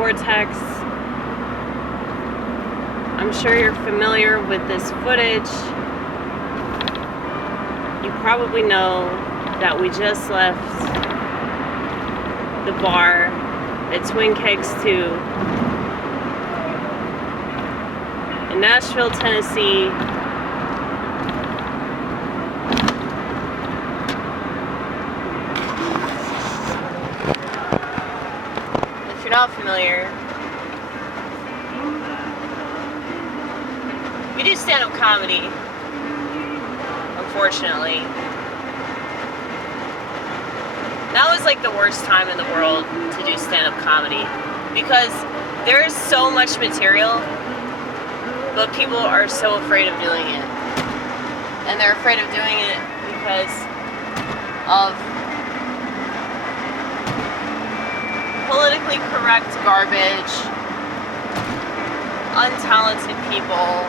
vortex. I'm sure you're familiar with this footage. You probably know that we just left the bar at Twin Kegs 2 in Nashville, Tennessee. If you're not familiar, we do stand-up comedy, unfortunately. That was like the worst time in the world to do stand-up comedy because there's so much material, but people are so afraid of doing it. And they're afraid of doing it because of politically correct garbage, untalented people,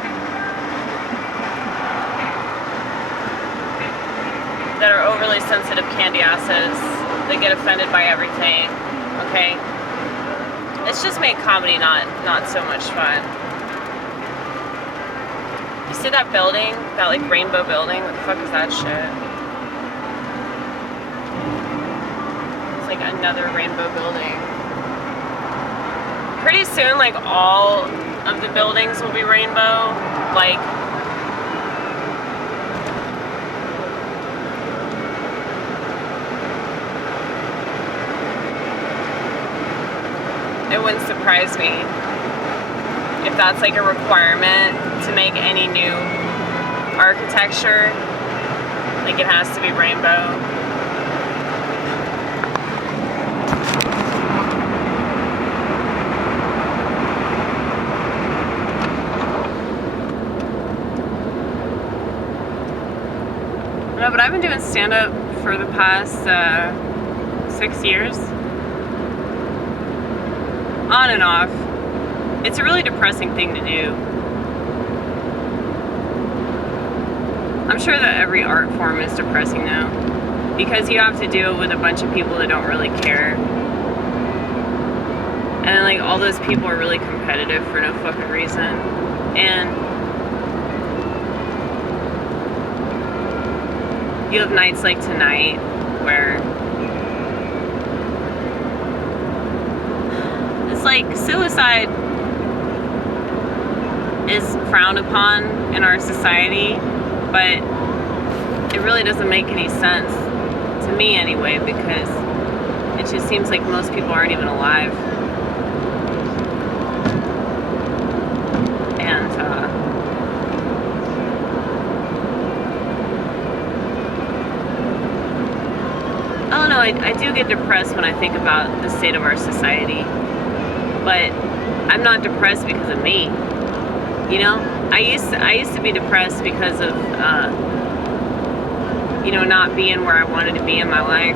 that are overly sensitive candy asses. They get offended by everything, okay? It's just made comedy not so much fun. You see that building? That like rainbow building? What the fuck is that shit? It's like another rainbow building. Pretty soon, like all of the buildings will be rainbow. Like, it wouldn't surprise me if that's like a requirement to make any new architecture. Like it has to be rainbow. No, but I've been doing stand-up for the past 6 years. On and off. It's a really depressing thing to do. I'm sure that every art form is depressing now, because you have to deal with a bunch of people that don't really care. And then like all those people are really competitive for no fucking reason. And you have nights like tonight where like suicide is frowned upon in our society, but it really doesn't make any sense to me anyway, because it just seems like most people aren't even alive. And I don't know, I do get depressed when I think about the state of our society. But I'm not depressed because of me, you know. I used to be depressed because of you know, not being where I wanted to be in my life.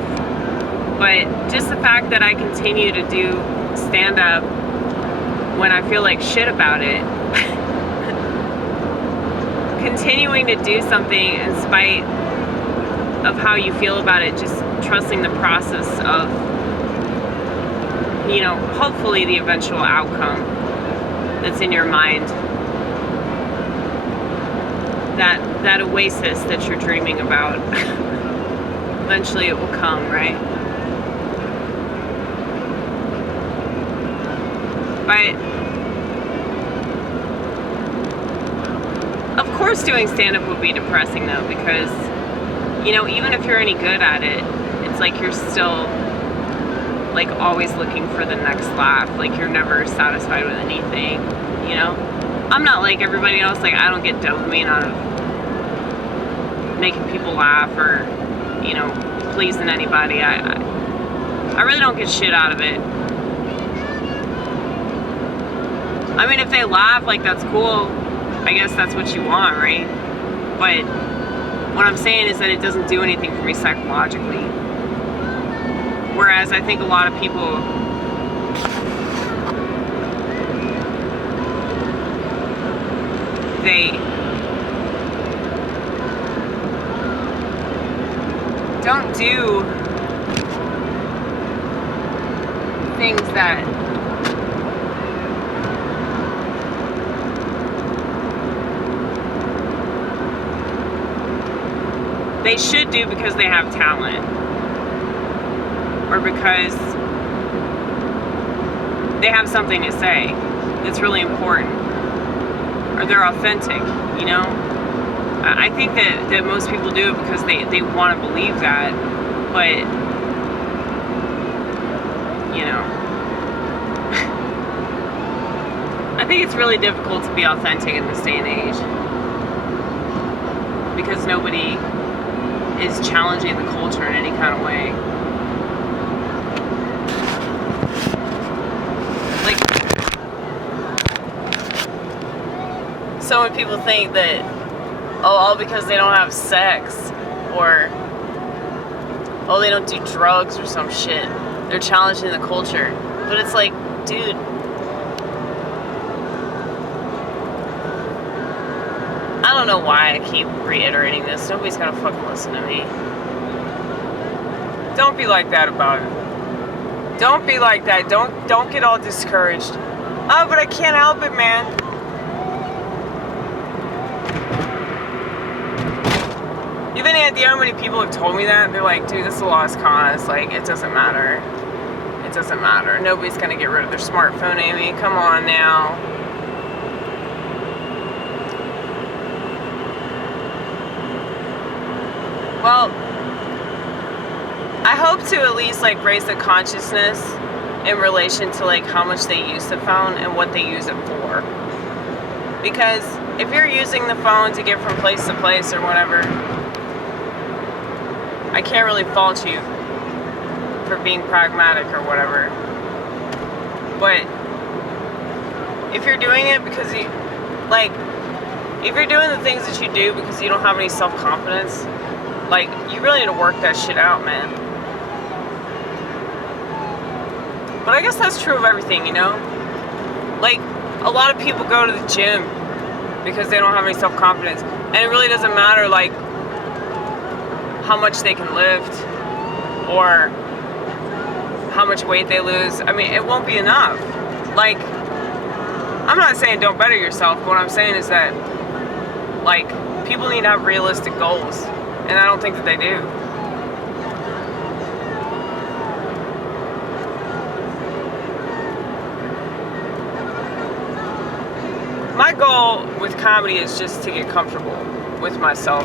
But just the fact that I continue to do stand up when I feel like shit about it, continuing to do something in spite of how you feel about it, just trusting the process of, you know, hopefully the eventual outcome that's in your mind. That oasis that you're dreaming about. Eventually it will come, right? But of course doing stand-up would be depressing though, because, you know, even if you're any good at it, it's like you're still like always looking for the next laugh. Like you're never satisfied with anything, you know? I'm not like everybody else. Like I don't get dopamine out of making people laugh or, you know, pleasing anybody. I really don't get shit out of it. I mean, if they laugh, like that's cool. I guess that's what you want, right? But what I'm saying is that it doesn't do anything for me psychologically. Whereas I think a lot of people they don't do things that they should do because they have talent, or because they have something to say that's really important, or they're authentic, you know? I think that most people do it because they want to believe that, but, you know, I think it's really difficult to be authentic in this day and age because nobody is challenging the culture in any kind of way. Like, so when people think that, oh, all because they don't have sex, or, oh, they don't do drugs or some shit, they're challenging the culture. But it's like, dude, I don't know why I keep reiterating this. Nobody's gonna fucking listen to me. Don't be like that about it. Don't be like that. Don't get all discouraged. Oh, but I can't help it, man. You have any idea how many people have told me that? They're like, dude, this is a lost cause. Like, it doesn't matter. It doesn't matter. Nobody's gonna get rid of their smartphone, Amy. Come on now. Well, I hope to at least like raise the consciousness in relation to like how much they use the phone and what they use it for. Because if you're using the phone to get from place to place or whatever, I can't really fault you for being pragmatic or whatever. But if you're doing it because you, like, if you're doing the things that you do because you don't have any self-confidence, like, you really need to work that shit out, man. But I guess that's true of everything, you know? Like, a lot of people go to the gym because they don't have any self-confidence. And it really doesn't matter, like, how much they can lift or how much weight they lose. I mean, it won't be enough. Like, I'm not saying don't better yourself, but what I'm saying is that, like, people need to have realistic goals. And I don't think that they do. My goal with comedy is just to get comfortable with myself.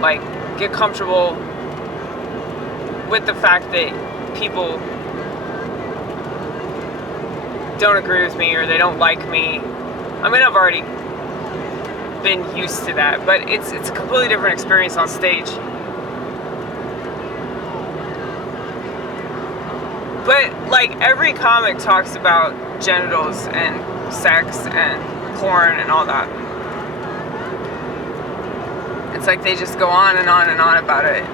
Like, get comfortable with the fact that people don't agree with me or they don't like me. I mean, I've already been used to that, but it's a completely different experience on stage. But like, every comic talks about genitals and sex and porn and all that. It's like they just go on and on and on about it.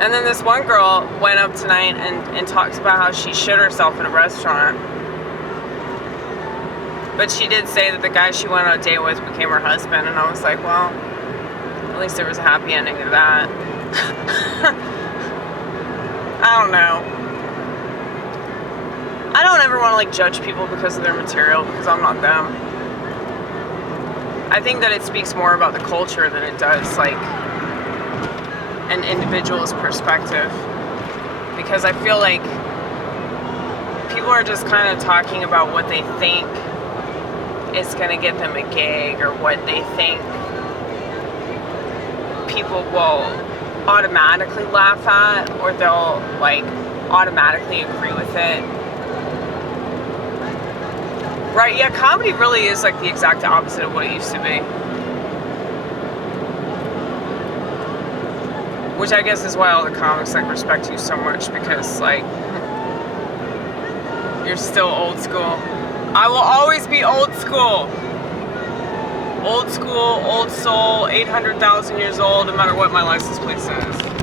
And then this one girl went up tonight and talked about how she shit herself in a restaurant. But she did say that the guy she went on a date with became her husband. And I was like, well, at least there was a happy ending to that. I don't know. I don't ever want to like judge people because of their material, because I'm not them. I think that it speaks more about the culture than it does like an individual's perspective, because I feel like people are just kind of talking about what they think is going to get them a gig, or what they think people will automatically laugh at, or they'll like automatically agree with it. Right, yeah, comedy really is like the exact opposite of what it used to be. Which I guess is why all the comics like respect you so much, because like you're still old school. I will always be old school. Old school, old soul, 800,000 years old, no matter what my license plate says.